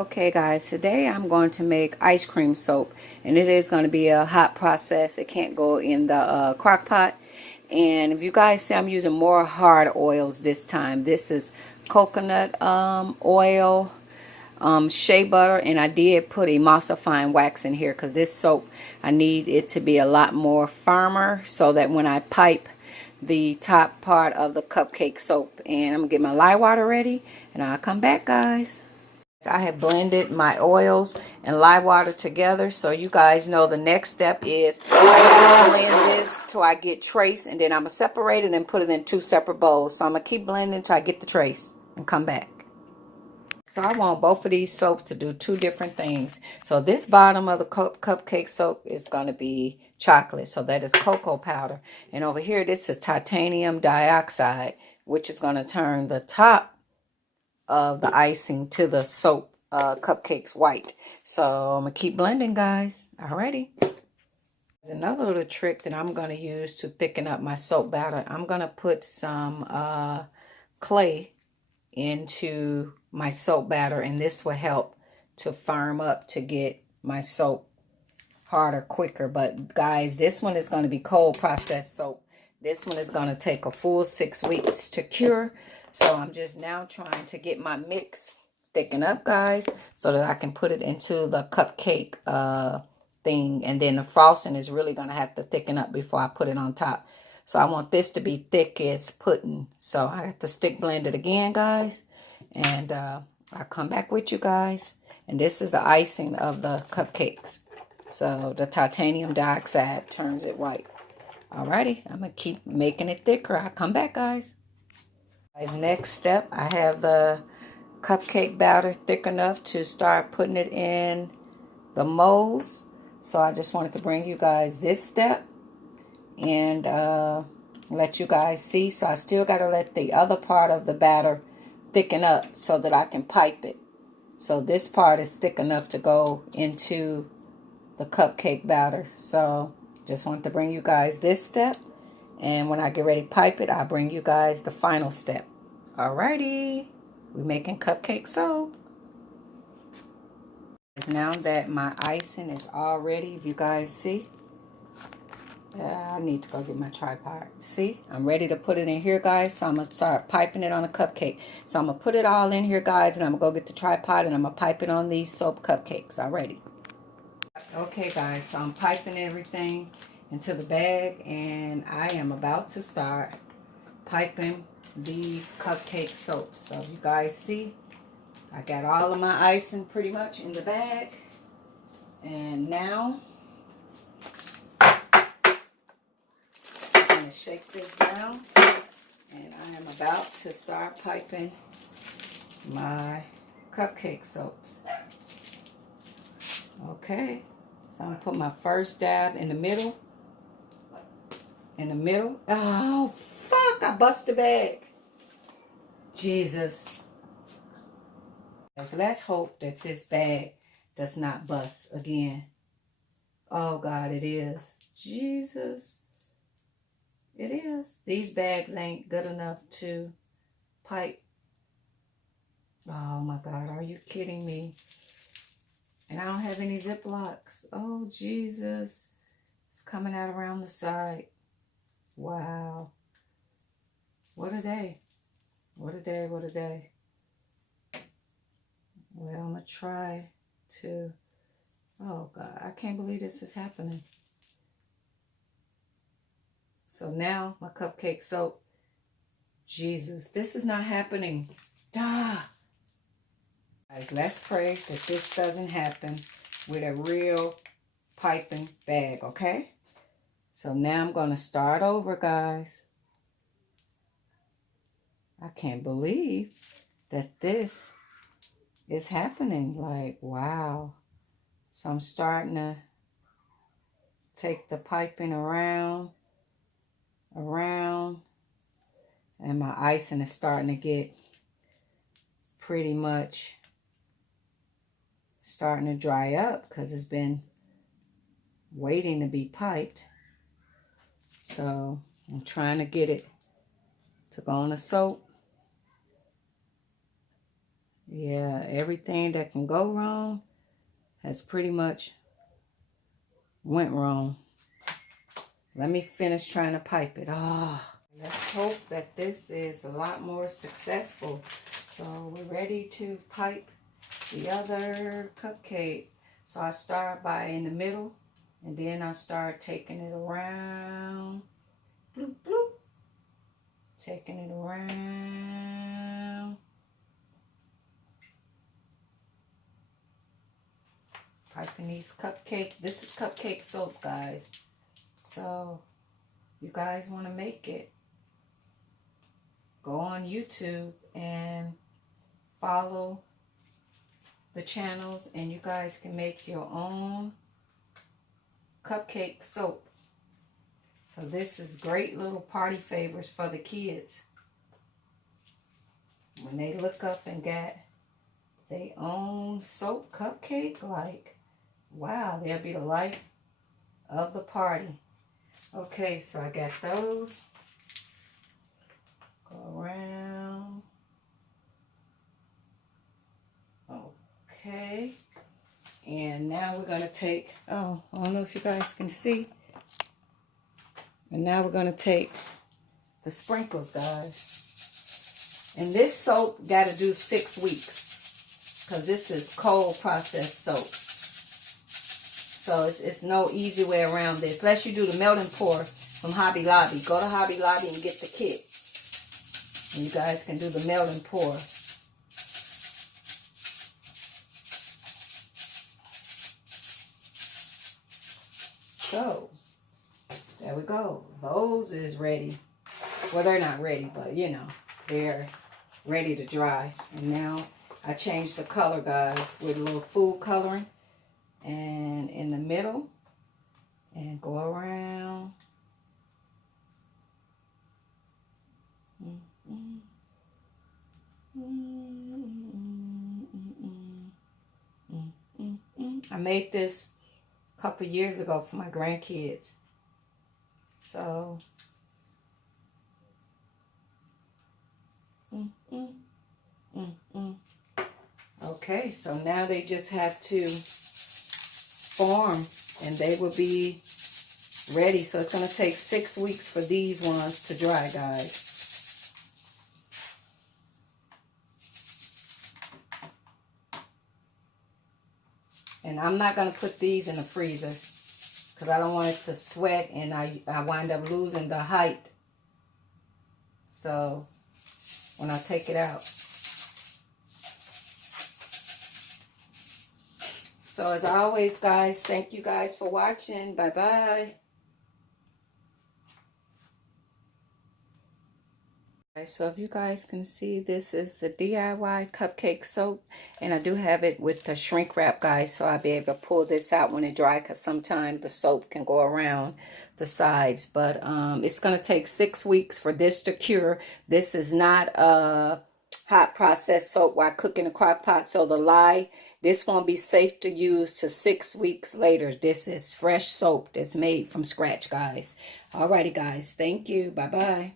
Okay guys, today I'm going to make ice cream soap, and it is going to be a hot process. It can't go in the crock pot. And if you guys see, I'm using more hard oils this time. This is coconut oil, shea butter, and I did put emulsifying wax in here because this soap, I need it to be a lot more firmer so that when I pipe the top part of the cupcake soap. And I'm going to get my lye water ready, and I'll come back, guys. I have blended my oils and lye water together, so you guys know the next step is I blend this till I get trace, and then I'm going to separate it and put it in two separate bowls. So I'm going to keep blending until I get the trace and come back. So I want both of these soaps to do two different things. So this bottom of the cupcake soap is going to be chocolate, so that is cocoa powder. And over here, this is titanium dioxide, which is going to turn the top of the icing to the soap cupcakes white. So I'm gonna keep blending, guys. Alrighty. There's another little trick that I'm gonna use to thicken up my soap batter. I'm gonna put some clay into my soap batter, and this will help to firm up to get my soap harder quicker. But guys, this one is going to be cold processed soap. This one is going to take a full 6 weeks to cure. So I'm just now trying to get my mix thicken up, guys, so that I can put it into the cupcake thing. And then the frosting is really going to have to thicken up before I put it on top. So I want this to be thick as pudding. So I have to stick blend it again, guys. And I'll come back with you guys. And this is the icing of the cupcakes. So the titanium dioxide turns it white. Alrighty, I'm going to keep making it thicker. I'll come back, guys. Guys, next step, I have the cupcake batter thick enough to start putting it in the molds. So I just wanted to bring you guys this step and let you guys see. So I still got to let the other part of the batter thicken up so that I can pipe it. So this part is thick enough to go into the cupcake batter. So just want to bring you guys this step, and when I get ready to pipe it, I'll bring you guys the final step. Alrighty, we're making cupcake soap. Now that my icing is all ready, if you guys see, I need to go get my tripod. See, I'm ready to put it in here, guys. So I'm going to start piping it on a cupcake. So I'm going to put it all in here, guys, and I'm going to go get the tripod, and I'm going to pipe it on these soap cupcakes. Alrighty. Okay, guys, so I'm piping everything into the bag, and I am about to start piping these cupcake soaps. So you guys see, I got all of my icing pretty much in the bag, and now I'm going to shake this down, and I am about to start piping my cupcake soaps. Okay, so I'm going to put my first dab in the middle. Oh, fuck, I bust the bag. Jesus. So let's hope that this bag does not bust again. Oh, God, it is. Jesus. It is. These bags ain't good enough to pipe. Oh, my God, are you kidding me? And I don't have any Ziplocs. Oh, Jesus. It's coming out around the side. Wow. What a day. What a day, what a day. Well, I'm going to try to... Oh, God. I can't believe this is happening. So now, my cupcake soap. Jesus, this is not happening. Duh. Guys, let's pray that this doesn't happen with a real piping bag, okay? So now I'm going to start over, guys. I can't believe that this is happening. Like, wow. So I'm starting to take the piping around, and my icing is starting to get pretty much starting to dry up because it's been waiting to be piped. So I'm trying to get it to go on the soap. Yeah, everything that can go wrong has pretty much went wrong. Let me finish trying to pipe it. Let's hope that this is a lot more successful. So we're ready to pipe the other cupcake. So I start by in the middle, and then I start taking it around. Bloop, bloop. Taking it around. Piping these cupcake. This is cupcake soap, guys. So you guys want to make it, go on YouTube and follow the channels, and you guys can make your own cupcake soap. So this is great little party favors for the kids. When they look up and get their own soap cupcake, like, wow, they'll be the life of the party. Okay, so I got those. Go around. Okay. And now we're going to take, oh, I don't know if you guys can see. And now we're going to take the sprinkles, guys. And this soap got to do 6 weeks, because this is cold processed soap. So it's no easy way around this. Unless you do the melt and pour from Hobby Lobby. Go to Hobby Lobby and get the kit. And you guys can do the melt and pour. So, there we go. Those is ready. Well, they're not ready, but you know, they're ready to dry. And now I changed the color, guys, with a little food coloring. And in the middle, and go around. I made this a couple years ago for my grandkids. So, okay, so now they just have to form, and they will be ready. So it's going to take 6 weeks for these ones to dry, guys. And I'm not going to put these in the freezer, because I don't want it to sweat and I wind up losing the height. So when I take it out. So as always, guys, thank you guys for watching. Bye-bye. So if you guys can see, this is the DIY cupcake soap, and I do have it with the shrink wrap, guys, so I'll be able to pull this out when it dry, because sometimes the soap can go around the sides. But it's going to take 6 weeks for this to cure. This is not a hot processed soap while cooking in a crock pot, so the lye, this won't be safe to use till 6 weeks later. This is fresh soap that's made from scratch, guys. Alrighty, guys, thank you. Bye-bye.